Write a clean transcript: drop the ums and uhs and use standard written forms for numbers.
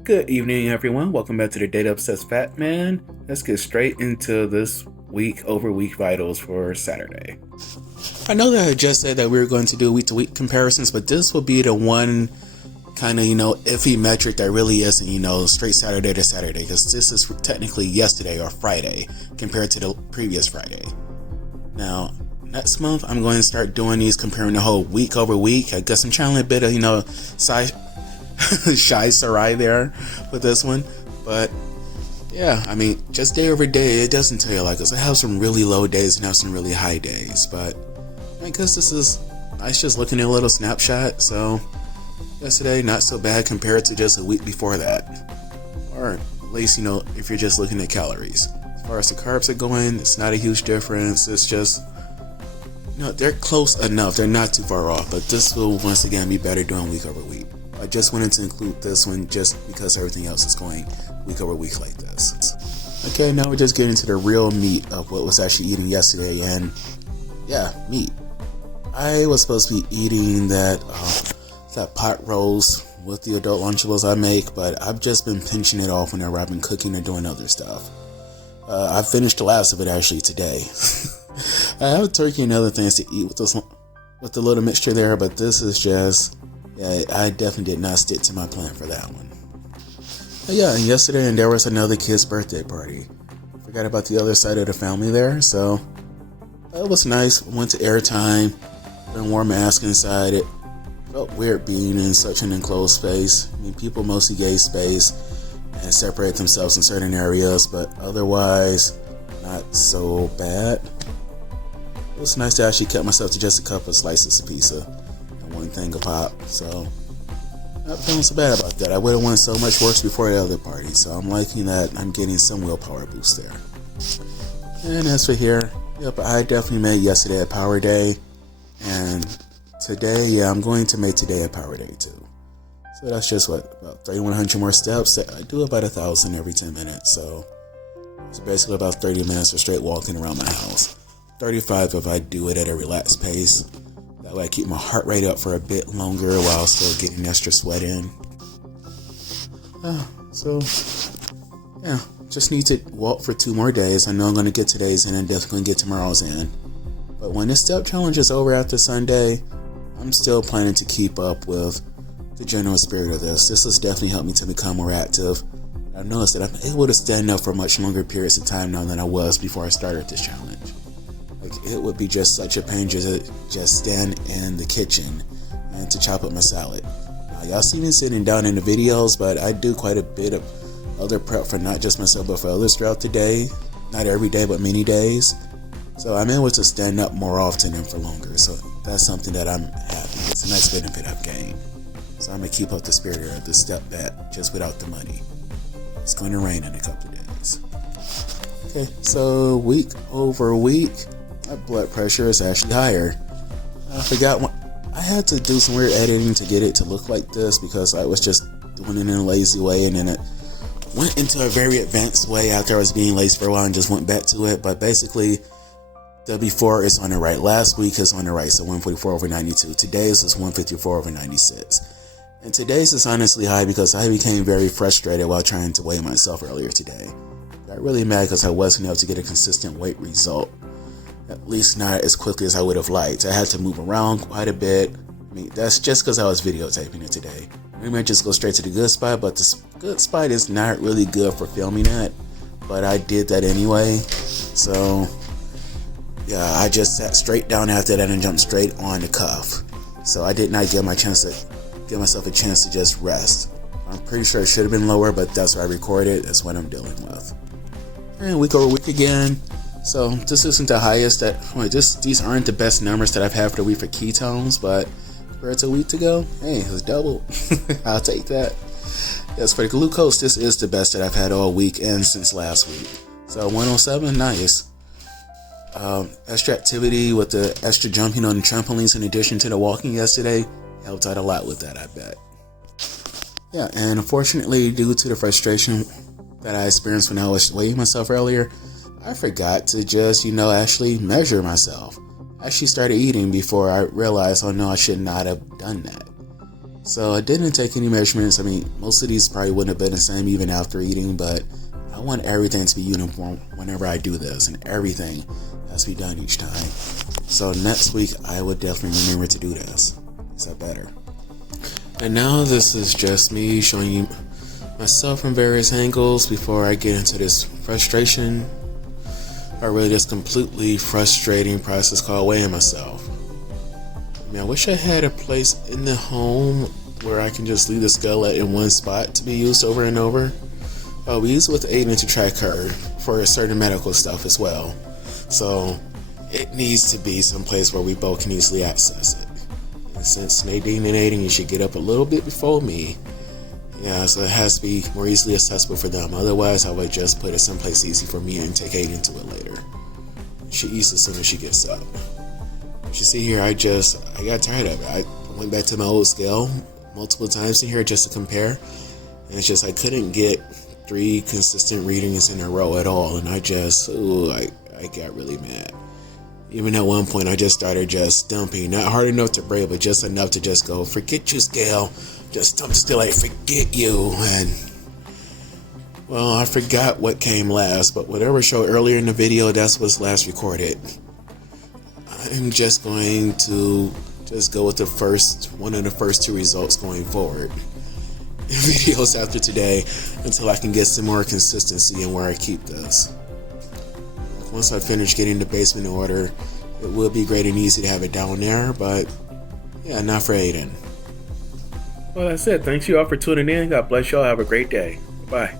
Good evening, everyone. Welcome back to the Data Obsessed Fat Man. Let's get straight into this week over week vitals for Saturday. I know that I just said that we were going to do week to week comparisons, but this will be the one kind of, iffy metric that really isn't, straight Saturday to Saturday, because this is technically yesterday or Friday compared to the previous Friday. Now, next month, I'm going to start doing these comparing the whole week over week. I guess I'm trying a bit of, shy Sarai there with this one, but yeah, just day over day, it doesn't tell you like this. I have some really low days and have some really high days, but I guess I was just looking at a little snapshot. So yesterday, not so bad compared to just a week before that, or at least if you're just looking at calories. As far as the carbs are going, it's not a huge difference. It's just they're close enough. They're not too far off, but this will once again be better doing week over week. I just wanted to include this one just because everything else is going week over week like this. Okay, now we're just getting to the real meat of what was actually eating yesterday, and yeah, meat. I was supposed to be eating that pot roast with the adult Lunchables I make, but I've just been pinching it off whenever I've been cooking or doing other stuff. I finished the last of it actually today. I have turkey and other things to eat with the little mixture there, but this is just... yeah, I definitely did not stick to my plan for that one. But yeah, and yesterday there was another kid's birthday party. Forgot about the other side of the family there, so it was nice. Went to airtime, been wore a mask inside. It felt weird being in such an enclosed space. People mostly gave space and separate themselves in certain areas, but otherwise not so bad. It was nice to actually cut myself to just a couple of slices of pizza. One thing of pop, so not feeling so bad about that. I would have wanted so much worse before the other party, so I'm liking that I'm getting some willpower boost there. And as for here, yep, I definitely made yesterday a power day, and today, I'm going to make today a power day too. So that's just about 3,100 more steps. I do about 1,000 every 10 minutes, so it's basically about 30 minutes of straight walking around my house. 35 if I do it at a relaxed pace. That way I keep my heart rate up for a bit longer while still getting extra sweat in. Just need to walk for 2 more days. I know I'm going to get today's in and definitely going to get tomorrow's in. But when this step challenge is over after Sunday, I'm still planning to keep up with the general spirit of this. This has definitely helped me to become more active. I've noticed that I'm able to stand up for much longer periods of time now than I was before I started this challenge. It would be just such a pain to just stand in the kitchen and to chop up my salad. Y'all see me sitting down in the videos, but I do quite a bit of other prep for not just myself, but for others throughout the day. Not every day, but many days. So I'm able to stand up more often and for longer. So that's something that I'm happy. It's a nice benefit I've gained. So I'm going to keep up the spirit of the step back just without the money. It's going to rain in a couple of days. Okay, so week over week, my blood pressure is actually higher. I forgot I had to do some weird editing to get it to look like this because I was just doing it in a lazy way, and then it went into a very advanced way after I was being lazy for a while and just went back to it. But basically, the before is on the right. Last week is on the right, so 144/92. Today's is 154/96. And today's is honestly high because I became very frustrated while trying to weigh myself earlier today. Got really mad because I wasn't able to get a consistent weight result. At least not as quickly as I would have liked. I had to move around quite a bit. That's just because I was videotaping it today. We might just go straight to the good spot, but the good spot is not really good for filming at. But I did that anyway. So, yeah, I just sat straight down after that and jumped straight on the cuff. So I did not give myself a chance to just rest. I'm pretty sure it should have been lower, but that's what I recorded. That's what I'm dealing with. And week over week again. So this isn't the highest these aren't the best numbers that I've had for the week for ketones, but compared to a week ago, hey, it's double. I'll take that. As for the glucose, this is the best that I've had all week and since last week. So 107, nice. Extra activity with the extra jumping on the trampolines in addition to the walking yesterday helped out a lot with that, I bet. Yeah, and unfortunately, due to the frustration that I experienced when I was weighing myself earlier, I forgot to just, actually measure myself. I actually started eating before I realized, oh no, I should not have done that. So I didn't take any measurements. I mean, most of these probably wouldn't have been the same even after eating, but I want everything to be uniform whenever I do this, and everything has to be done each time. So next week, I would definitely remember to do this. Is that better? And now this is just me showing you myself from various angles before I get into this frustration, or really this completely frustrating process called weighing myself. I mean, I wish I had a place in the home where I can just leave the scale in one spot to be used over and over. We use it with Aiden to track her for certain medical stuff as well. So it needs to be someplace where we both can easily access it. And since Nadine and Aiden, you should get up a little bit before me. Yeah, so it has to be more easily accessible for them. Otherwise, I would just put it someplace easy for me and take Aiden to it later. She eats as soon as she gets up. As you see here, I got tired of it. I went back to my old scale multiple times in here just to compare. And it's just I couldn't get 3 consistent readings in a row at all. And I got really mad. Even at one point, I just started just dumping. Not hard enough to break, but just enough to just go, forget you, scale. Just dump still, like, forget you. And, well, I forgot what came last. But whatever showed earlier in the video, that's what's last recorded. I'm just going to just go with one of the first 2 results going forward. Videos after today until I can get some more consistency in where I keep this. Once I finish getting the basement in order, it will be great and easy to have it down there, but yeah, not for Aiden. Well, that's it. Thanks you all for tuning in. God bless y'all. Have a great day. Bye.